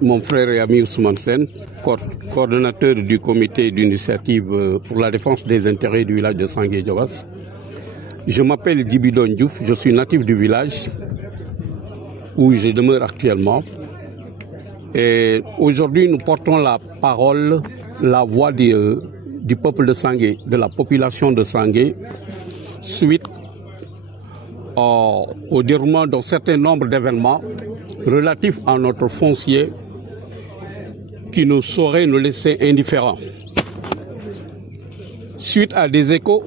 Mon frère et ami Ousmane Sène, coordonnateur du comité d'initiative pour la défense des intérêts du village de Sangué Diobass. Je m'appelle Dibidon Diouf, je suis natif du village où je demeure actuellement. Et aujourd'hui, nous portons la parole, la voix du peuple de Sangué, de la population de Sangué, suite au déroulement d'un certain nombre d'événements relatifs à notre foncier qui ne saurait nous laisser indifférents. Suite à des échos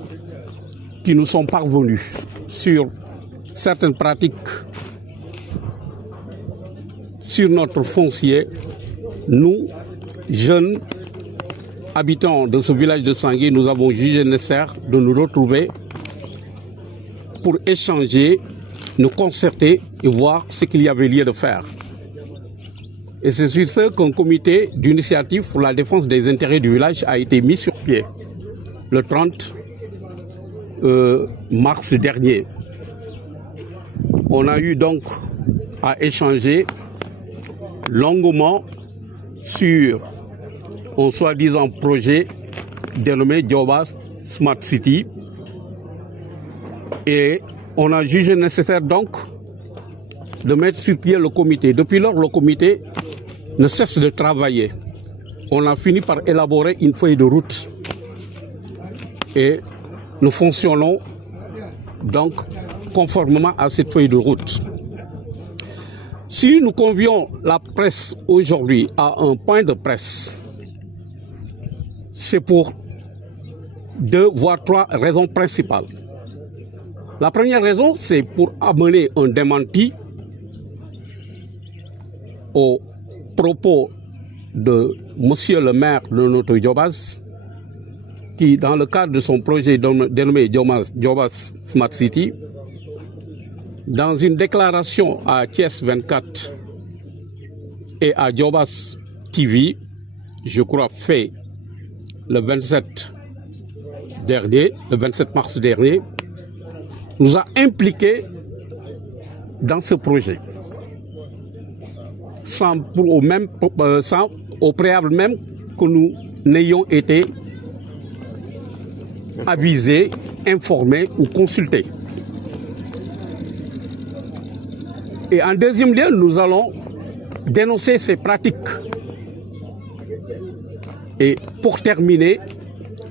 qui nous sont parvenus sur certaines pratiques sur notre foncier, nous, jeunes habitants de ce village de Sangué, nous avons jugé nécessaire de nous retrouver pour échanger, nous concerter et voir ce qu'il y avait lieu de faire. Et c'est sur ce qu'un comité d'initiative pour la défense des intérêts du village a été mis sur pied le 30 mars dernier. On a eu donc à échanger longuement sur un soi-disant projet dénommé Diobass Smart City. Et on a jugé nécessaire donc de mettre sur pied le comité. Depuis lors, le comité ne cesse de travailler. On a fini par élaborer une feuille de route. Et nous fonctionnons donc conformément à cette feuille de route. Si nous convions la presse aujourd'hui à un point de presse, c'est pour 2 voire 3 raisons principales. La première raison, c'est pour amener un démenti aux propos de monsieur le maire de notre Diobass, qui, dans le cadre de son projet dénommé Diobass Smart City, dans une déclaration à Thiès 24 et à Diobass TV, je crois fait le 27 mars dernier, nous a impliqués dans ce projet, sans au préalable même que nous n'ayons été avisés, informés ou consultés. Et en deuxième lieu, nous allons dénoncer ces pratiques. Et pour terminer,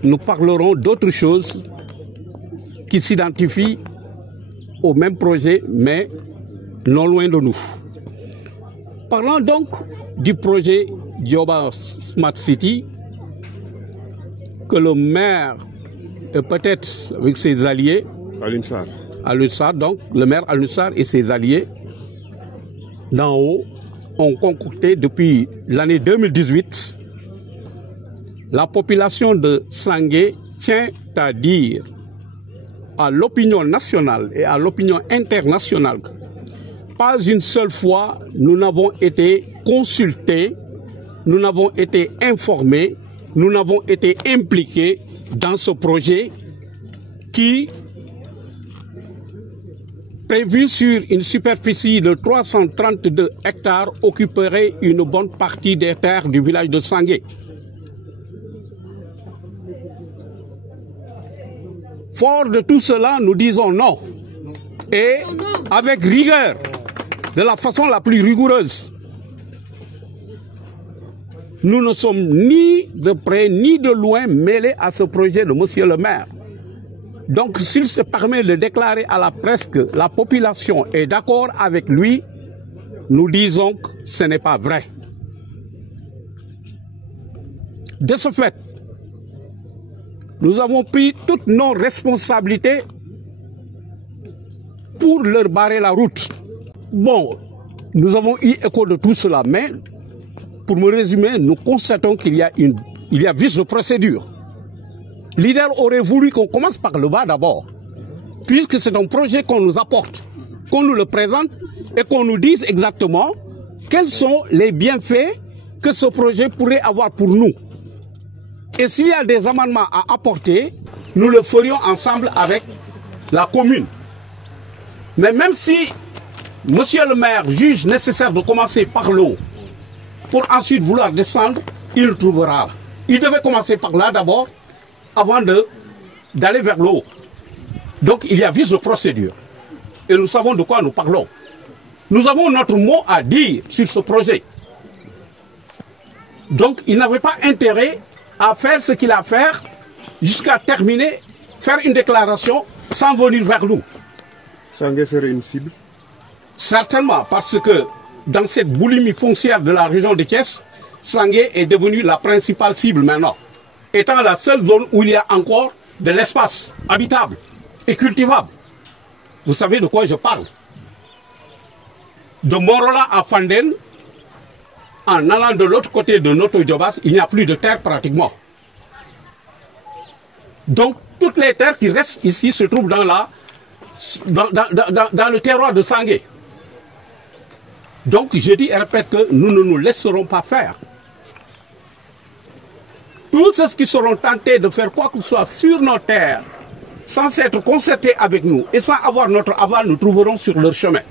nous parlerons d'autres choses qui s'identifient au même projet, mais non loin de nous. Parlons donc du projet Diobass Smart City, que le maire, et peut-être avec ses alliés, Alioune Sarr, donc le maire Alioune Sarr et ses alliés, d'en haut, ont concocté depuis l'année 2018. La population de Sangué tient à dire à l'opinion nationale et à l'opinion internationale, pas une seule fois nous n'avons été consultés, nous n'avons été informés, nous n'avons été impliqués dans ce projet qui, prévu sur une superficie de 332 hectares, occuperait une bonne partie des terres du village de Sangué. Fort de tout cela, nous disons non. Et avec rigueur, de la façon la plus rigoureuse. Nous ne sommes ni de près ni de loin mêlés à ce projet de monsieur le maire. Donc s'il se permet de déclarer à la presse que la population est d'accord avec lui, nous disons que ce n'est pas vrai. De ce fait, nous avons pris toutes nos responsabilités pour leur barrer la route. Bon, nous avons eu écho de tout cela, mais pour me résumer, nous constatons qu'il y a vice de procédure. L'idéal aurait voulu qu'on commence par le bas d'abord, puisque c'est un projet qu'on nous apporte, qu'on nous le présente et qu'on nous dise exactement quels sont les bienfaits que ce projet pourrait avoir pour nous. Et s'il y a des amendements à apporter, nous le ferions ensemble avec la commune. Mais même si monsieur le maire juge nécessaire de commencer par le haut, pour ensuite vouloir descendre, il le trouvera. Il devait commencer par là d'abord, avant d'aller vers le haut. Donc il y a vice de procédure. Et nous savons de quoi nous parlons. Nous avons notre mot à dire sur ce projet. Donc il n'avait pas intérêt à faire ce qu'il a à faire jusqu'à terminer, faire une déclaration sans venir vers nous. Sangué serait une cible? Certainement, parce que dans cette boulimie foncière de la région de Thiès, Sangué est devenue la principale cible maintenant, étant la seule zone où il y a encore de l'espace habitable et cultivable. Vous savez de quoi je parle? De Morola à Fanden, en allant de l'autre côté de Noto Djobas, il n'y a plus de terre pratiquement. Donc, toutes les terres qui restent ici se trouvent dans le terroir de Sangué. Donc, je dis et répète que nous ne nous laisserons pas faire. Tous ceux qui seront tentés de faire quoi que ce soit sur nos terres, sans s'être concertés avec nous et sans avoir notre aval, nous trouverons sur leur chemin.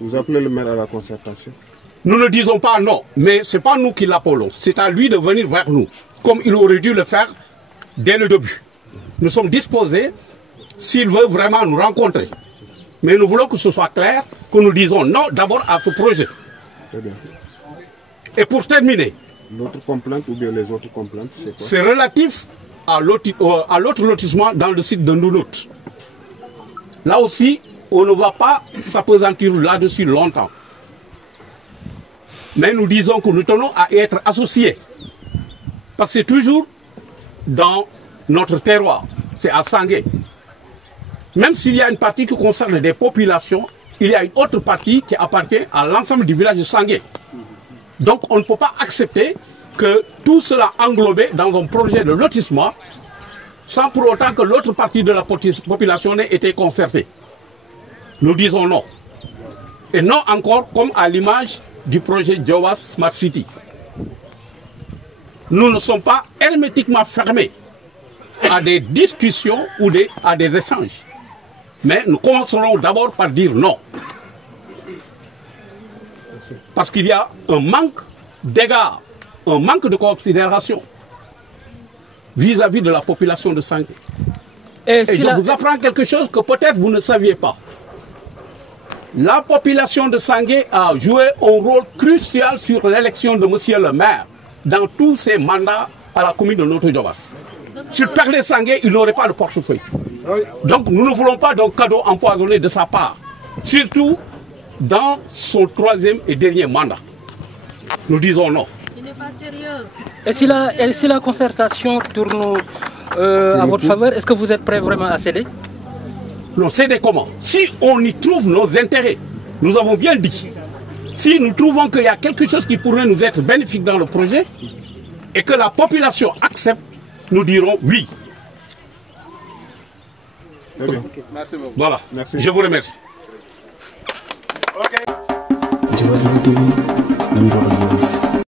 Vous appelez le maire à la concertation? Nous ne disons pas non, mais ce n'est pas nous qui l'appelons. C'est à lui de venir vers nous, comme il aurait dû le faire dès le début. Nous sommes disposés, s'il veut vraiment nous rencontrer. Mais nous voulons que ce soit clair, que nous disons non d'abord à ce projet. Très bien. Et pour terminer, l'autre complainte ou bien les autres complaintes, c'est quoi? C'est relatif à l'autre lotissement dans le site de Nounout. Là aussi, on ne va pas s'appesantir là-dessus longtemps. Mais nous disons que nous tenons à être associés. Parce que c'est toujours dans notre terroir, c'est à Sangué. Même s'il y a une partie qui concerne des populations, il y a une autre partie qui appartient à l'ensemble du village de Sangué. Donc on ne peut pas accepter que tout cela englobé dans un projet de lotissement sans pour autant que l'autre partie de la population n'ait été concertée. Nous disons non. Et non encore comme à l'image du projet Djowas Smart City. Nous ne sommes pas hermétiquement fermés à des discussions ou à des échanges. Mais nous commencerons d'abord par dire non. Parce qu'il y a un manque d'égard, un manque de considération vis-à-vis de la population de Sangué. Et si je vous apprends quelque chose que peut-être vous ne saviez pas. La population de Sangué a joué un rôle crucial sur l'élection de monsieur le maire dans tous ses mandats à la commune de Noto Djobas. Sur Perlé Sangué, il n'aurait pas de portefeuille. Donc nous ne voulons pas d'un cadeau empoisonné de sa part. Surtout dans son troisième et dernier mandat. Nous disons non. Ce n'est pas sérieux. Et si la concertation tourne à votre faveur, est-ce que vous êtes prêt vraiment à céder? Non, céder comment? Si on y trouve nos intérêts, nous avons bien dit. Si nous trouvons qu'il y a quelque chose qui pourrait nous être bénéfique dans le projet et que la population accepte, nous dirons oui. Très bien. Merci beaucoup. Voilà. Merci. Je vous remercie. Djowas TV,